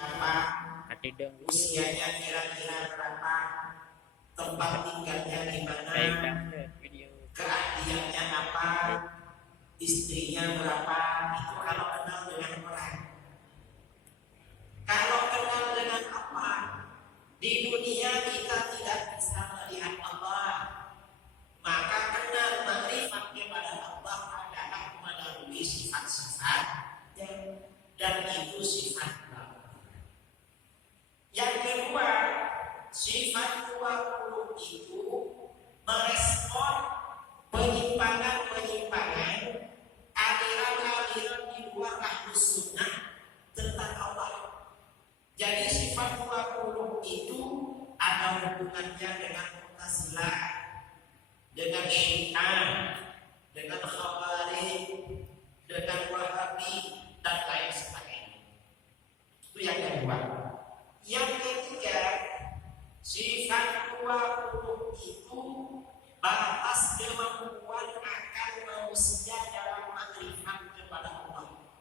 Apa usianya kira-kira berapa, tempat tinggalnya di mana, keahliannya apa, istrinya berapa. Itu kalau kenal dengan orang. Kalau kenal dengan apa, di dunia kita tidak bisa melihat Allah, maka kenal makrifat kepada Allah adalah melalui sifat-sifat dan itu sifat. Yang kedua, sifat 20 itu merespon penyimpangan-penyimpangan aliran-aliran di luar Ahlus Sunnah tentang Allah. Jadi sifat 20 itu ada hubungannya dengan Mu'tazilah, dengan Syiah, dengan Khawarij, dengan Wahabi dan lain sebagainya. Itu yang kedua. Yang ketiga, sifat 20 itu batas kemampuan akal manusia